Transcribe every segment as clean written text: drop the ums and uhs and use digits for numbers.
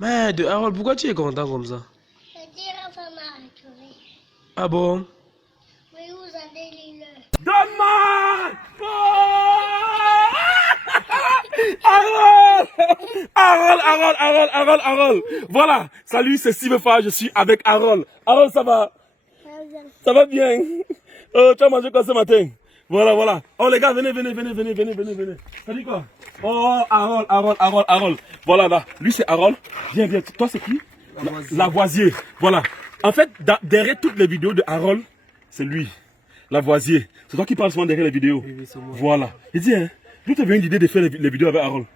Mais de Harold, pourquoi tu es content comme ça? Ah bon? Oui, vous avez l'île. Donne-moi! Harold! Harold! Voilà, salut, c'est Steve Fa, je suis avec Harold. Harold, ça va? Ça va bien? Tu as mangé quoi ce matin? Voilà. Oh les gars, venez. Ça dit quoi? Oh, Harold. Voilà, là. Lui, c'est Harold. Viens. Toi, c'est qui? Lavoisier. Voilà. En fait, derrière toutes les vidéos de Harold, c'est lui. Lavoisier. C'est toi qui parles souvent derrière les vidéos. Oui, c'est moi. Voilà. Il dit, hein, d'où t'as venu l'idée de faire les vidéos avec Harold?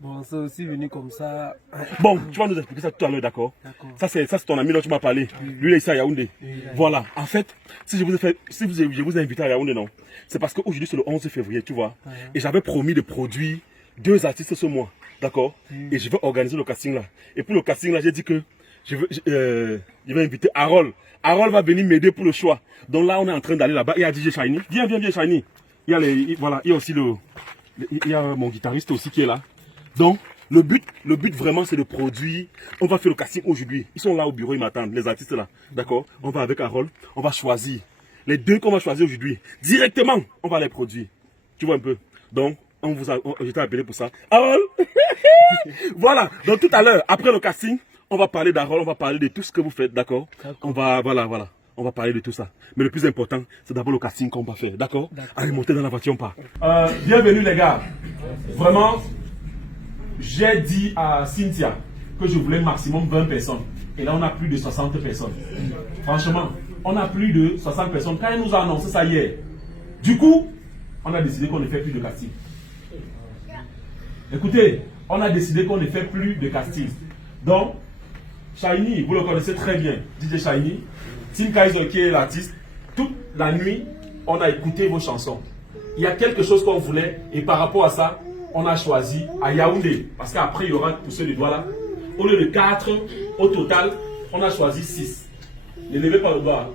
Bon, c'est aussi venu comme ça. Bon, tu vas nous expliquer ça tout à l'heure, d'accord? Ça, c'est ton ami dont tu m'as parlé. Lui, il est ici à Yaoundé. Voilà. En fait, si je vous ai invité à Yaoundé, non, c'est parce qu'aujourd'hui, c'est le 11 février, tu vois. Et j'avais promis de produire 2 artistes ce mois, d'accord? Et je vais organiser le casting là. Et pour le casting là, j'ai dit que je vais inviter Harold. Harold va venir m'aider pour le choix. Donc là, on est en train d'aller là-bas. Il y a DJ Shiny. Viens, Shiny. Il y a aussi il y a mon guitariste aussi qui est là. Donc, le but vraiment, c'est de produire. On va faire le casting aujourd'hui. Ils sont là au bureau, ils m'attendent, les artistes là. D'accord? On va avec Harold, on va choisir. Les 2 qu'on va choisir aujourd'hui, directement, on va les produire. Tu vois un peu? Donc, je t'ai appelé pour ça. Harold! Voilà. Donc, tout à l'heure, après le casting, on va parler d'Harold, on va parler de tout ce que vous faites, d'accord? On va, voilà. On va parler de tout ça. Mais le plus important, c'est d'abord le casting qu'on va faire, d'accord? Allez, montez dans la voiture, on part. Bienvenue les gars. Vraiment. J'ai dit à Cynthia que je voulais maximum 20 personnes. Et là, on a plus de 60 personnes. Franchement, on a plus de 60 personnes. Quand elle nous a annoncé ça hier, du coup, on a décidé qu'on ne fait plus de casting. Écoutez, on a décidé qu'on ne fait plus de casting. Donc, Shiny, vous le connaissez très bien, DJ Shiny. Tim Kaiser qui est l'artiste. Toute la nuit, on a écouté vos chansons. Il y a quelque chose qu'on voulait et par rapport à ça, on a choisi à Yaoundé, parce qu'après il y aura poussé les doigts là. Au lieu de 4, au total, on a choisi 6. Ne levez pas le doigt.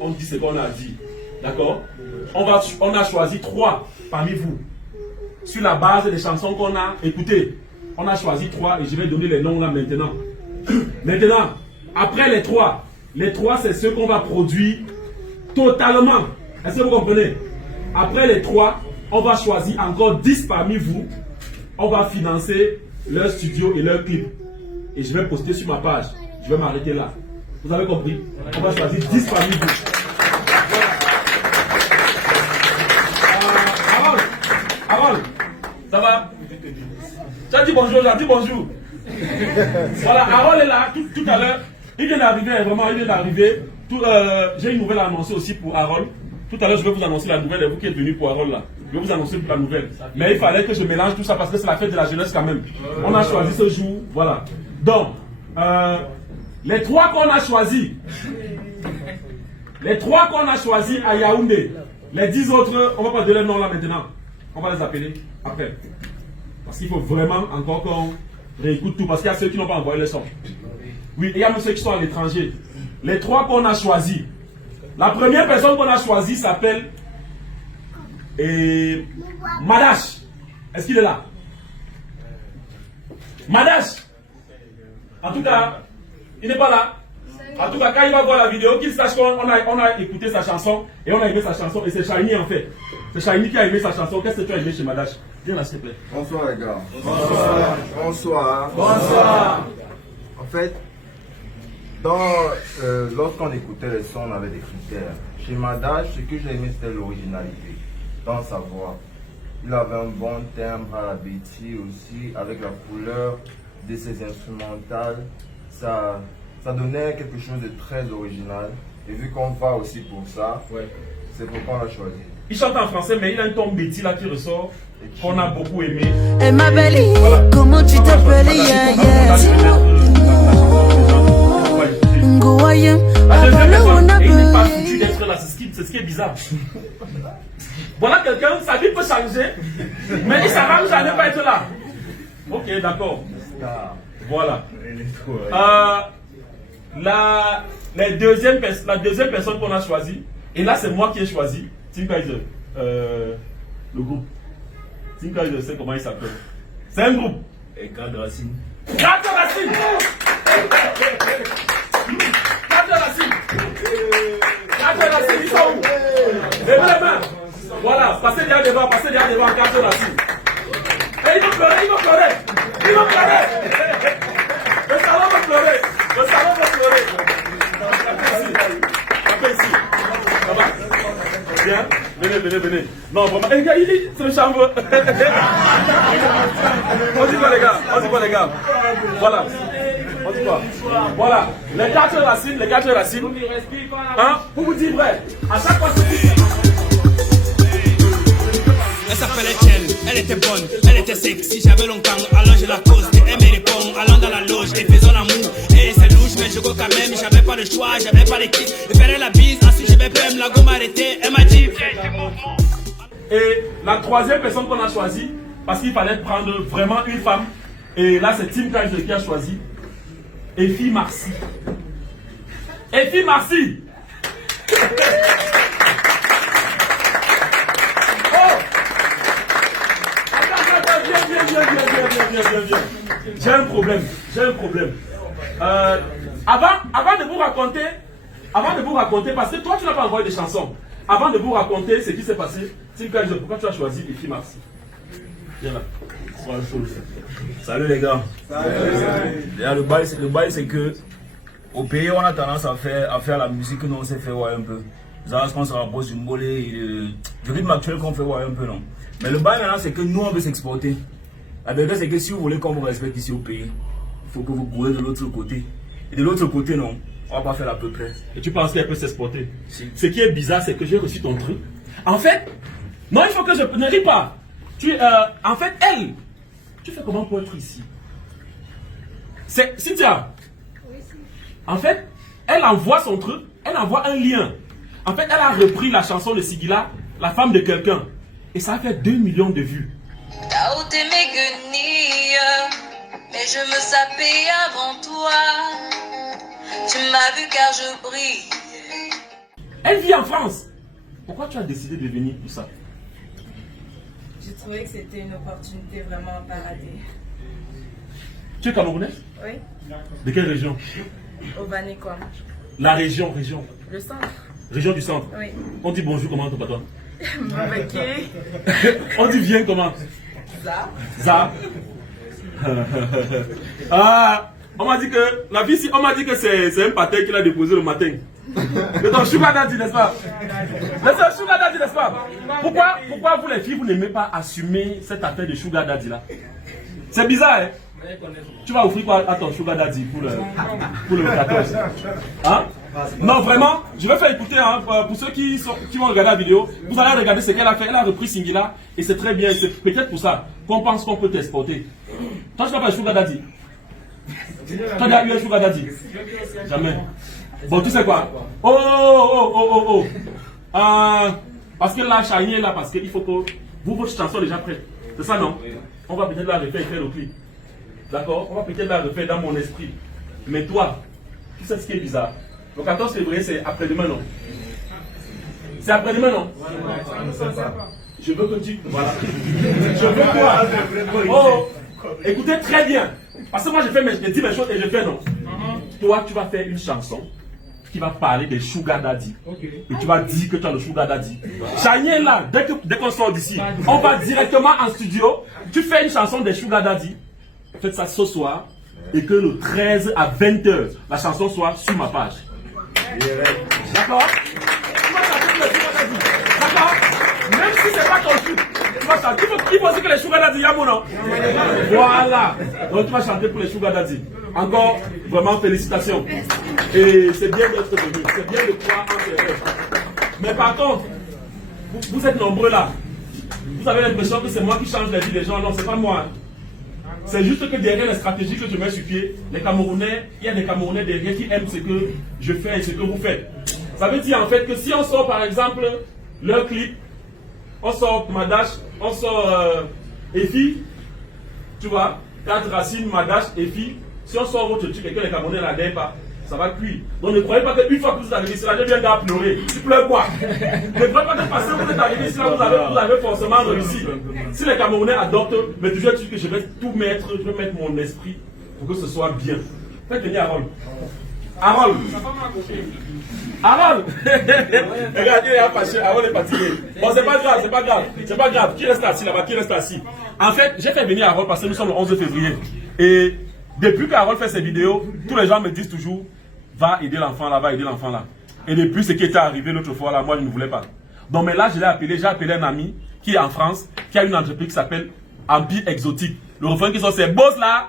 On dit ce qu'on a dit. D'accord? On a choisi 3 parmi vous. Sur la base des chansons qu'on a écoutées. On a choisi 3 et je vais donner les noms là maintenant. Maintenant, après les 3 c'est ceux qu'on va produire totalement. Est-ce que vous comprenez? Après les 3, on va choisir encore 10 parmi vous. On va financer leur studio et leur clip. Et je vais poster sur ma page. Je vais m'arrêter là. Vous avez compris? On va choisir 10 parmi vous. Harold, ça va? Tu as dit bonjour, j'ai dit bonjour. Voilà, Harold est là tout à l'heure. Il vient d'arriver, vraiment, il vient d'arriver. J'ai une nouvelle à annoncer aussi pour Harold. Tout à l'heure, je vais vous annoncer la nouvelle, et vous qui êtes venu pour Harold là. Je vais vous annoncer la nouvelle. Mais il fallait que je mélange tout ça parce que c'est la fête de la jeunesse quand même. On a choisi ce jour, voilà. Donc, les 3 qu'on a choisis, à Yaoundé, les 10 autres, on va pas donner le nom là maintenant. On va les appeler après. Parce qu'il faut vraiment encore qu'on réécoute tout, parce qu'il y a ceux qui n'ont pas envoyé le son. Oui, et il y a même ceux qui sont à l'étranger. Les 3 qu'on a choisis. La première personne qu'on a choisie s'appelle Madash. Est-ce qu'il est là? Madash. En tout cas, il n'est pas là. En tout cas, quand il va voir la vidéo, qu'il sache qu'on a écouté sa chanson et on a aimé sa chanson. Et c'est Shiny en fait. C'est Shiny qui a aimé sa chanson. Qu'est-ce que tu as aimé chez Madash? Viens là, s'il te plaît. Bonsoir les gars. Bonsoir. En fait, lorsqu'on écoutait les sons, on avait des critères. Chez Madash, ce que j'ai aimé, c'était l'originalité dans sa voix. Il avait un bon timbre à la Betty aussi, avec la couleur de ses instrumentales. Ça donnait quelque chose de très original. Et vu qu'on va aussi pour ça, c'est pourquoi on l'a choisi. Il chante en français, mais il a un ton Betty là qui ressort, qu'on a beaucoup aimé. Et ma belle, comment tu t'appelles? Il n'est pas foutu d'être là, c'est ce qui est bizarre. Voilà quelqu'un, sa vie peut changer, mais il s'arrange à ne pas être là. Ok, d'accord. Voilà. La deuxième personne qu'on a choisie, et là c'est moi qui ai choisi, Tim Kaiser, le groupe. Tim Kaiser, c'est comment il s'appelle? C'est un groupe. Et Grande Racine. Grande Racine! là devant 4 Racine. Et il va pleurer, il va pleurer. Il va pleurer. Le salon va pleurer. Le salon va pleurer. Tapez ici. Ça va. Bien. Venez, venez, venez. Non, vraiment. Les gars, il dit, c'est le chambre. On dit quoi, les gars? On dit quoi, les gars? Voilà. On dit quoi? Voilà. Les 4 racines, les 4 racines. Hein? Pour vous dire vrai, à chaque fois que elle s'appelait Etienne, elle était bonne, elle était sexy, j'avais longtemps, alors je la cause, elle me répond, allons dans la loge et faisons l'amour. Et c'est louche, mais je go quand même, j'avais pas de choix, j'avais pas d'équipe. Je ferais la bise, ensuite je vais PM, la go m'arrêter, elle m'a dit. Et la troisième personne qu'on a choisie, parce qu'il fallait prendre vraiment une femme, et là c'est Tim Kaiser qui a choisi, Effie Marcy. Effie Marcy. Viens. J'ai un problème. Avant de vous raconter, parce que toi tu n'as pas envoyé des chansons. Avant de vous raconter ce qui s'est passé, Tim Kaiser, pourquoi tu as choisi Effie Marcy? Viens là. Salut les gars. Salut. Le bail c'est que au pays on a tendance à faire la musique que nous on sait faire un peu. Parce qu'on se rapproche du mollet et du rythme actuel qu'on fait un peu, non. Mais le bail maintenant c'est que nous on veut s'exporter. La vérité c'est que si vous voulez qu'on vous respecte ici au pays, il faut que vous courez de l'autre côté. Et de l'autre côté non, on va pas faire à peu près. Et tu penses qu'elle peut s'exporter? Si. Ce qui est bizarre c'est que j'ai reçu ton truc. En fait, non il faut que je ne ris pas. En fait elle, tu fais comment pour être ici? C'est Cynthia. En fait, elle envoie son truc, elle envoie un lien. En fait, elle a repris la chanson de Sigila, La femme de quelqu'un. Et ça a fait 2 millions de vues. Mais je me sapais avant toi. Tu m'as vu car je brille. Elle vit en France. Pourquoi tu as décidé de venir pour ça? J'ai trouvé que c'était une opportunité vraiment à pas rater. Tu es camerounaise? Oui, De quelle région? au Banéquam. La région. Le centre. Région du centre. Oui. On dit bonjour comment toi? Mbeke. On dit viens comment? Ça. Ça. Ah, on m'a dit que la fille ici, on m'a dit que c'est un patin qu'il a déposé le matin. C'est ton sugar daddy, n'est-ce pas? C'est un sugar daddy, n'est-ce pas? Pourquoi vous les filles, vous n'aimez pas assumer cette affaire de sugar daddy là? C'est bizarre, hein? Tu vas offrir quoi à ton sugar daddy pour le 14? Hein? Non, vraiment, je vais faire écouter, hein, pour ceux qui vont regarder la vidéo, vous allez regarder ce qu'elle a fait. Elle a repris Singila et c'est très bien. C'est peut-être pour ça qu'on pense qu'on peut t'exporter. Toi, tu n'as pas de sugar daddy? Toi, tu as eu un sugar daddy? Jamais. Bon, tu sais quoi? Oh. Parce que là, Shiny est là, parce qu'il faut que votre chanson est déjà prête. C'est ça, non? On va peut-être la refaire et faire le clip. D'accord? On va peut-être la refaire dans mon esprit. Mais toi, tu sais ce qui est bizarre? Le 14 février, c'est après-demain, non? C'est après-demain, non? Je veux que tu... Voilà. Je veux quoi? Oh! Écoutez très bien. Parce que moi, je dis mes choses et je fais non. Toi, tu vas faire une chanson qui va parler des sugar daddy. Et tu vas dire que tu as le sugar daddy. Shiny est là, dès qu'on sort d'ici, on va directement en studio. Tu fais une chanson des sugar daddy. Faites ça ce soir. Et que le 13 à 20h, la chanson soit sur ma page. D'accord? Tu vas chanter pour les sugar daddy. D'accord? Même si c'est pas ton truc. Tu vas chanter. Il faut aussi que les sugar daddy y'a mon nom. Voilà. Donc tu vas chanter pour les sugar daddy. Encore, vraiment félicitations. Et c'est bien d'être venu. C'est bien de croire en tes rêves. Mais par contre, vous êtes nombreux là. Vous avez l'impression que c'est moi qui change la vie des gens. Non, c'est pas moi. C'est juste que derrière les stratégies que je mets sur pied, les Camerounais, il y a des Camerounais derrière qui aiment ce que je fais et ce que vous faites. Ça veut dire en fait que si on sort par exemple leur clip, on sort Madash, on sort Effie, tu vois, 4 racines, Madash, Effie, si on sort votre truc et que les Camerounais n'adhèrent pas, ça va cuire. Donc ne croyez pas qu'une fois que vous arrivez ici, là, je viens à pleurer. Tu pleures quoi? Ne croyez pas que parce que vous êtes arrivé ici, là, vous avez forcément réussi. Si les Camerounais adoptent, mais toujours que je vais tout mettre, je vais mettre mon esprit pour que ce soit bien. Faites venir Harold. Harold. Harold. Regarde, il a fâché. Harold est fatigué. Bon, c'est pas grave, c'est pas grave. C'est pas grave. Qui reste assis là-bas? Qui reste assis? En fait, j'ai fait venir Harold parce que nous sommes le 11 février. Et depuis qu'Harold fait ses vidéos, tous les gens me disent toujours, va aider l'enfant là, va aider l'enfant là. Et depuis ce qui était arrivé l'autre fois là, moi je ne voulais pas. Donc mais là, je l'ai appelé, j'ai appelé un ami qui est en France, qui a une entreprise qui s'appelle Empire Exotique. Le refrain qui sont ces boss là.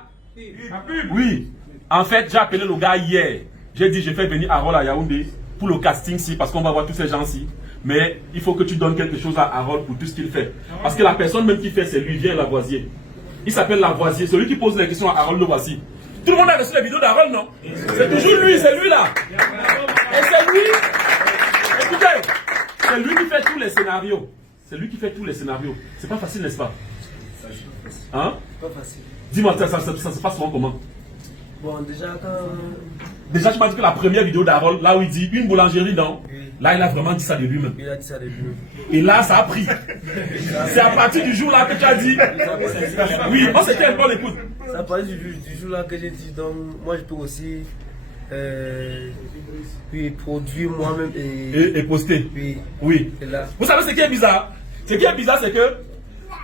Oui. En fait, j'ai appelé le gars hier. J'ai dit, je fais venir Harold à Yaoundé pour le casting-ci, parce qu'on va voir tous ces gens-ci. Mais il faut que tu donnes quelque chose à Harold pour tout ce qu'il fait. Parce que la personne même qui fait, c'est lui, vient Lavoisier. Il s'appelle Lavoisier, celui qui pose les questions à Harold, le voici. Tout le monde a reçu la vidéo d'Harold, non? C'est toujours lui, c'est lui là. Et c'est lui. Écoutez, c'est lui qui fait tous les scénarios. C'est lui qui fait tous les scénarios. C'est pas facile, n'est-ce pas? Hein? Pas facile. Dis-moi, ça se passe souvent comment? Bon, déjà quand... Déjà, tu m'as dit que la première vidéo d'Harold, là où il dit une boulangerie, non? Oui. Là, il a vraiment dit ça de lui-même. Il a dit ça de lui. Et là, ça a pris. C'est à partir du jour là que tu as dit. Oui, on s'était un peu écoute. C'est à partir du jour là que j'ai dit, donc moi je peux aussi puis produire moi-même Et poster. Oui. Oui. Et là. Vous savez ce qui est bizarre? Ce qui est bizarre, c'est que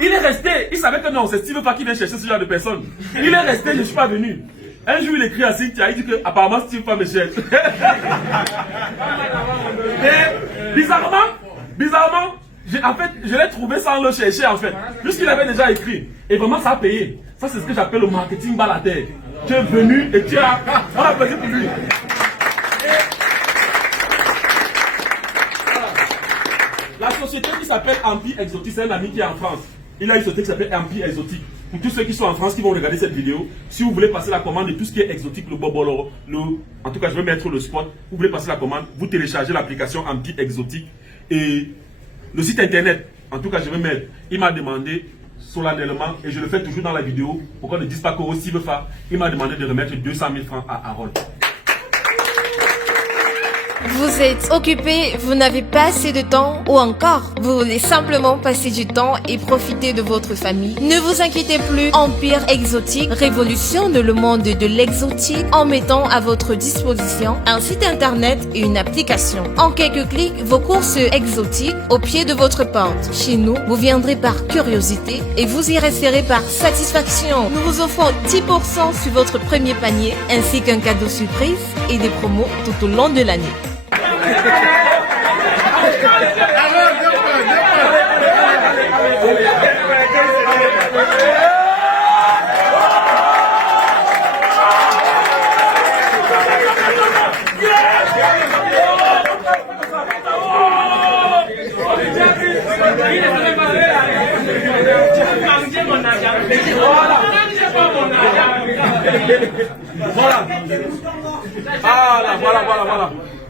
il est resté. Il savait que non, c'est Steve Fa qui vient chercher ce genre de personnes. Il est resté, je ne suis pas venu. Un jour, il écrit à Cynthia, il dit que apparemment Steve Fa me cherche. Et bizarrement, en fait, je l'ai trouvé sans le chercher en fait. Puisqu'il avait déjà écrit. Et vraiment, ça a payé. Ça, c'est ce que j'appelle le marketing baladaire. Tu es venu et tu as... On a plaisir pour lui. La société qui s'appelle Empire Exotique, c'est un ami qui est en France. Il a une société qui s'appelle Empire Exotique. Pour tous ceux qui sont en France, qui vont regarder cette vidéo, si vous voulez passer la commande de tout ce qui est exotique, le bobolo, en tout cas je vais mettre le spot, vous voulez passer la commande, vous téléchargez l'application Empire Exotique et le site internet, en tout cas je vais mettre, il m'a demandé solennellement, et je le fais toujours dans la vidéo, pour qu'on ne dise pas qu'au Steve Fa, il m'a demandé de remettre 200 000 francs à Harold. Vous êtes occupé, vous n'avez pas assez de temps ou encore vous voulez simplement passer du temps et profiter de votre famille. Ne vous inquiétez plus, Empire Exotique révolutionne le monde de l'exotique en mettant à votre disposition un site internet et une application. En quelques clics, vos courses exotiques au pied de votre porte. Chez nous, vous viendrez par curiosité et vous y resterez par satisfaction. Nous vous offrons 10% sur votre premier panier ainsi qu'un cadeau surprise et des promos tout au long de l'année.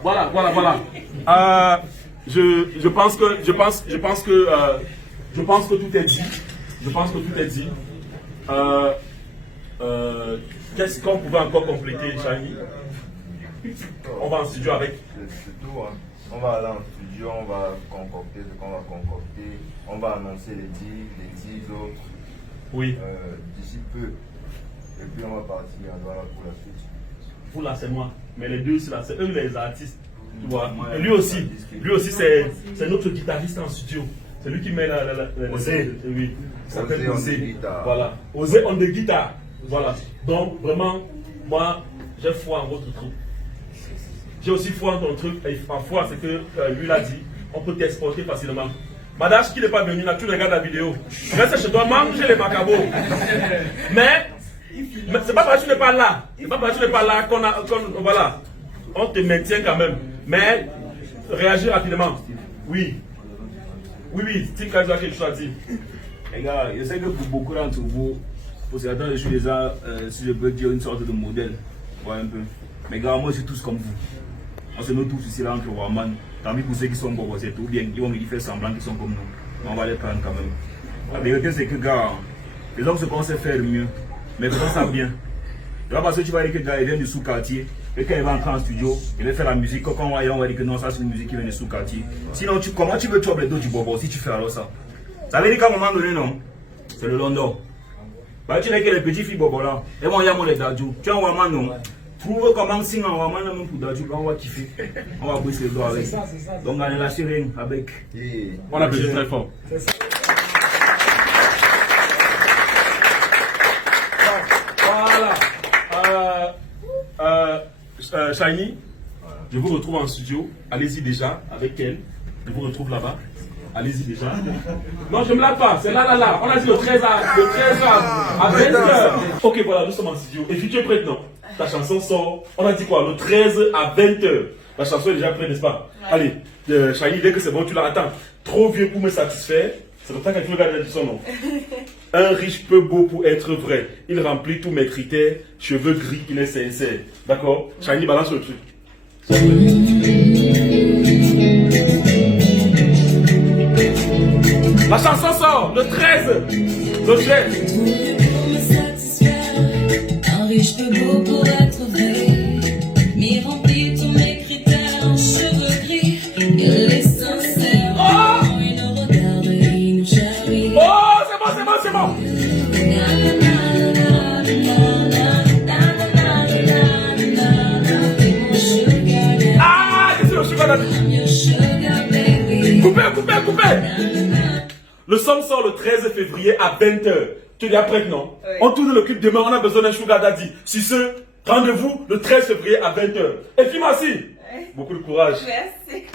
Voilà. Je pense que tout est dit. Qu'est-ce qu'on pouvait encore compléter, Chani? On va en studio avec. C'est tout. Hein. On va aller en studio, on va concocter ce qu'on va concocter. On va annoncer les 10 autres. Oui. D'ici peu. Et puis on va partir voilà, pour la suite. Pour là, c'est moi. Mais les deux, c'est eux les artistes. Tu vois. Et lui aussi, c'est notre guitariste en studio. C'est lui qui met la Osé. Oui. Ça s'appelle Osé. Voilà. Osé on the guitar. Voilà. Donc vraiment, moi, j'ai foi en votre truc. J'ai aussi foi en ton truc. Et en foi, c'est que lui l'a dit, on peut t'exporter facilement. Madame, qui n'est pas venu là, tu regardes la vidéo. Reste chez toi, mange les macabos. Mais c'est pas parce que tu n'es pas là. C'est pas parce que tu n'es pas là voilà. On te maintient quand même. Mais réagis rapidement. Oui. Steve Kaiser a quelque chose à dire. Les gars, je sais que pour beaucoup d'entre vous, pour certains, je suis déjà, si je peux dire, une sorte de modèle. Ouais, un peu. Mais gars, moi, je suis tous comme vous. On se met tous ici là entre Waman. Tant pis pour ceux qui sont bons, c'est tout bien. Ils vont me faire semblant qu'ils sont comme nous. Mais on va les prendre quand même. La vérité, c'est que, gars, les hommes se pensent faire mieux. Mais faisons ça bien. Tu vois, parce que tu vas dire que gars, il vient du sous-quartier. Et quand il va entrer en studio, il va faire la musique. Quand on va dire que non, ça c'est une musique qui vient du sous-quartier. Sinon, comment tu veux choper les dos du bobo si tu fais alors ça? Ça veut dire qu'à un moment donné, non? C'est le London. Bah, tu n'as que les petits filles bobo là. Et moi, il y a mon les dadjou. Tu as un waman, non? Trouve comment signe en vraiment même pour Dadju, on va kiffer. On va bosser les doigts avec. Donc on a lâché rien avec. On applaudit très fort. Voilà. Shiny, je vous retrouve en studio. Allez-y déjà avec elle. Je vous retrouve là-bas. Allez-y déjà. Non, je ne me lave pas. C'est là. On a dit le 13 à 20h. Ok, voilà, nous sommes en studio. Et puis tu es prête, non? Ta chanson sort. On a dit quoi? Le 13 à 20h. La chanson est déjà prête, n'est-ce pas? Ouais. Allez, Shiny, dès que c'est bon, tu la attends. Trop vieux pour me satisfaire. C'est comme ça que tu regardes son nom. Un riche peu beau pour être vrai. Il remplit tous mes critères. Cheveux gris, il est sincère. D'accord? Shiny, balance le truc. La chanson sort le 13. Le 13. Un riche peu beau pour être vrai. Mais remplit tous mes critères. Cheveux gris, il est sincère. Oh! Il nous regarde, il nous chérit. Oh, c'est bon. Ah, je suis le sugar daddy. Coupez. Le son sort le 13 février à 20h. Tu es déjà prête, non? Oui. On tourne le clip demain, on a besoin d'un sugar daddy. Si ce, rendez-vous le 13 février à 20h. Et Fimasi, beaucoup de courage. Merci.